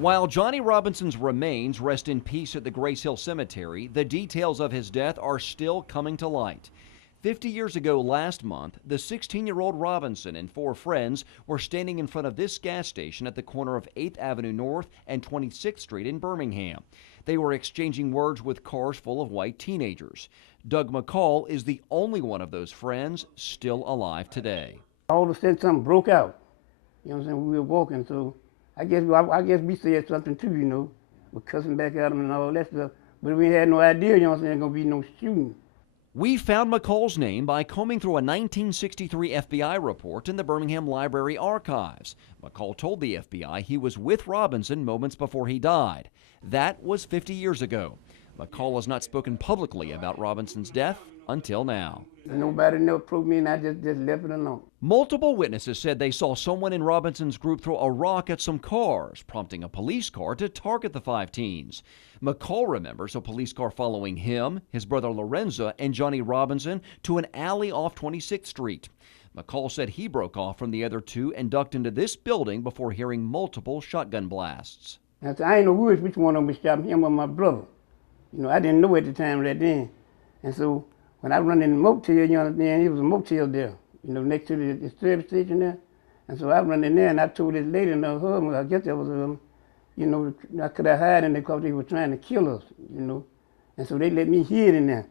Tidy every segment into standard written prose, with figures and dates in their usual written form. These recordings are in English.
While Johnny Robinson's remains rest in peace at the Grace Hill Cemetery, the details of his death are still coming to light. 50 years ago last month, the 16-year-old Robinson and 4 friends were standing in front of this gas station at the corner of 8th Avenue North and 26th Street in Birmingham. They were exchanging words with cars full of white teenagers. Doug McCall is the only one of those friends still alive today. All of a sudden something broke out. You know what I'm saying? We were walking, so I guess we said something too, you know. We're cussing back at them and all that stuff. But we had no idea, you know what I'm saying, there's gonna be no shooting. We found McCall's name by combing through a 1963 FBI report in the Birmingham Library archives. McCall told the FBI he was with Robinson moments before he died. That was 50 years ago. McCall has not spoken publicly about Robinson's death until now. Nobody never proved me, and I just left it alone. Multiple witnesses said they saw someone in Robinson's group throw a rock at some cars, prompting a police car to target the 5 teens. McCall remembers a police car following him, his brother Lorenzo, and Johnny Robinson to an alley off 26th Street. McCall said he broke off from the other 2 and ducked into this building before hearing multiple shotgun blasts. I said, I ain't know which one of them was shot, him or my brother. You know, I didn't know at the time right then. And so when I run in the motel, you understand, it was a motel there, you know, next to the service station there. And so I run in there and I told this lady and her, I guess that was, you know, I could have hide in there because they were trying to kill us, you know. And so they let me hide in there.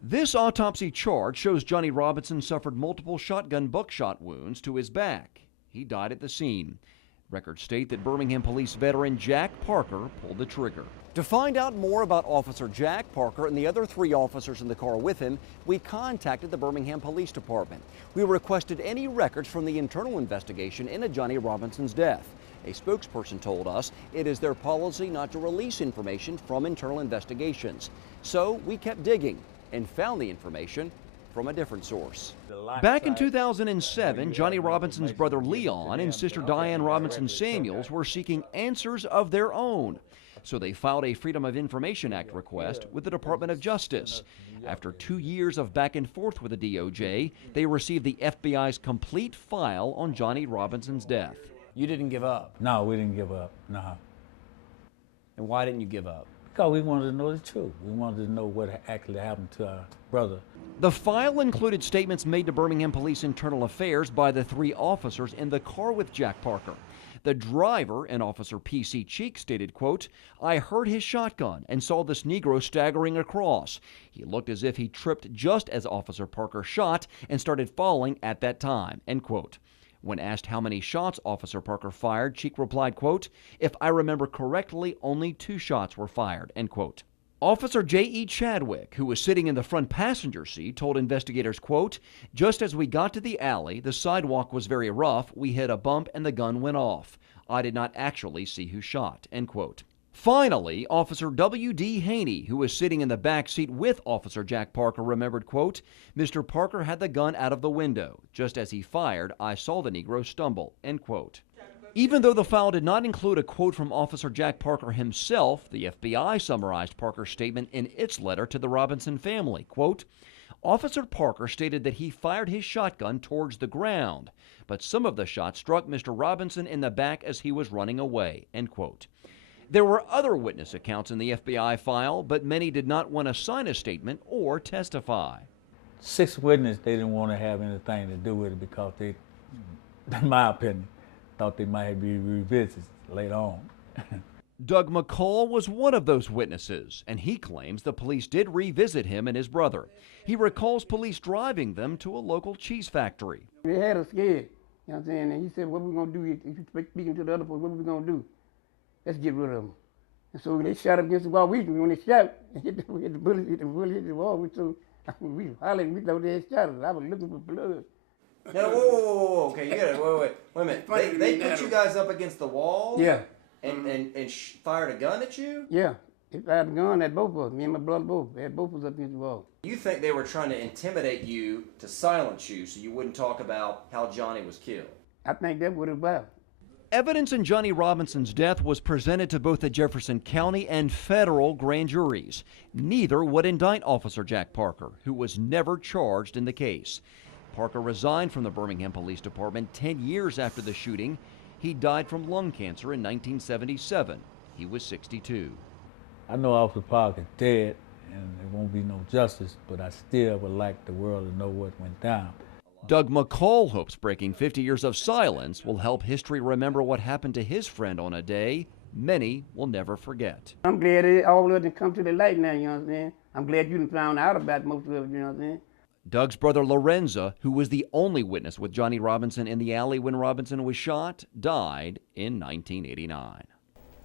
This autopsy chart shows Johnny Robinson suffered multiple shotgun buckshot wounds to his back. He died at the scene. Records state that Birmingham police veteran Jack Parker pulled the trigger. To find out more about Officer Jack Parker and the other 3 officers in the car with him, we contacted the Birmingham Police Department. We requested any records from the internal investigation into Johnny Robinson's death. A spokesperson told us it is their policy not to release information from internal investigations. So we kept digging and found the information from a different source. Back in 2007, Johnny Robinson's brother Leon and sister Diane Robinson Samuels were seeking answers of their own. So they filed a Freedom of Information Act request with the Department of Justice. After 2 years of back and forth with the DOJ, they received the FBI's complete file on Johnny Robinson's death. You didn't give up? No, we didn't give up, no. And why didn't you give up? Because we wanted to know the truth. We wanted to know what actually happened to our brother. The file included statements made to Birmingham Police Internal Affairs by the 3 officers in the car with Jack Parker. The driver, an Officer P.C. Cheek, stated, quote, "I heard his shotgun and saw this Negro staggering across. He looked as if he tripped just as Officer Parker shot and started falling at that time," end quote. When asked how many shots Officer Parker fired, Cheek replied, quote, "If I remember correctly, only 2 shots were fired," end quote. Officer J.E. Chadwick, who was sitting in the front passenger seat, told investigators, quote, "Just as we got to the alley, the sidewalk was very rough. We hit a bump and the gun went off. I did not actually see who shot," end quote. Finally, Officer W.D. Haney, who was sitting in the back seat with Officer Jack Parker, remembered, quote, "Mr. Parker had the gun out of the window. Just as he fired, I saw the Negro stumble," end quote. Even though the file did not include a quote from Officer Jack Parker himself, the FBI summarized Parker's statement in its letter to the Robinson family. Quote, "Officer Parker stated that he fired his shotgun towards the ground, but some of the shots struck Mr. Robinson in the back as he was running away," end quote. There were other witness accounts in the FBI file, but many did not want to sign a statement or testify. 6 witnesses, they didn't want to have anything to do with it because they, in my opinion, thought they might be revisited later on. Doug McCall was one of those witnesses, and he claims the police did revisit him and his brother. He recalls police driving them to a local cheese factory. They had us scared, you know what I'm saying? And he said, what we going to do? If you speaking to the other folks, what we going to do? Let's get rid of them. And so they shot up against the wall. When they shot, hit the bullet hit the wall. We hollered, we thought they had shot us. I was looking for blood. Now, whoa, okay, you gotta, wait a minute. They put you guys up against the wall? Yeah. And fired a gun at you? Yeah. They fired a gun at both of us, me and my brother both. They had both of us up against the wall. You think they were trying to intimidate you to silence you so you wouldn't talk about how Johnny was killed? I think that's what it was. Evidence in Johnny Robinson's death was presented to both the Jefferson County and federal grand juries. Neither would indict Officer Jack Parker, who was never charged in the case. Parker resigned from the Birmingham Police Department 10 years after the shooting. He died from lung cancer in 1977. He was 62. I know Officer Parker is dead and there won't be no justice, but I still would like the world to know what went down. Doug McCall hopes breaking 50 years of silence will help history remember what happened to his friend on a day many will never forget. I'm glad all of it come to the light now, you know what I'm saying? I'm glad you found out about most of it, you know what I'm saying? Doug's brother Lorenza, who was the only witness with Johnny Robinson in the alley when Robinson was shot, died in 1989.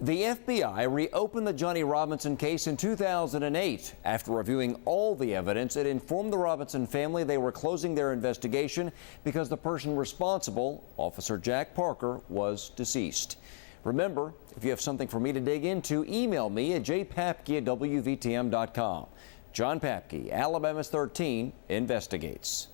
The FBI reopened the Johnny Robinson case in 2008. After reviewing all the evidence, it informed the Robinson family they were closing their investigation because the person responsible, Officer Jack Parker, was deceased. Remember, if you have something for me to dig into, email me at jpapke@wvtm.com. John Papke, Alabama's 13, investigates.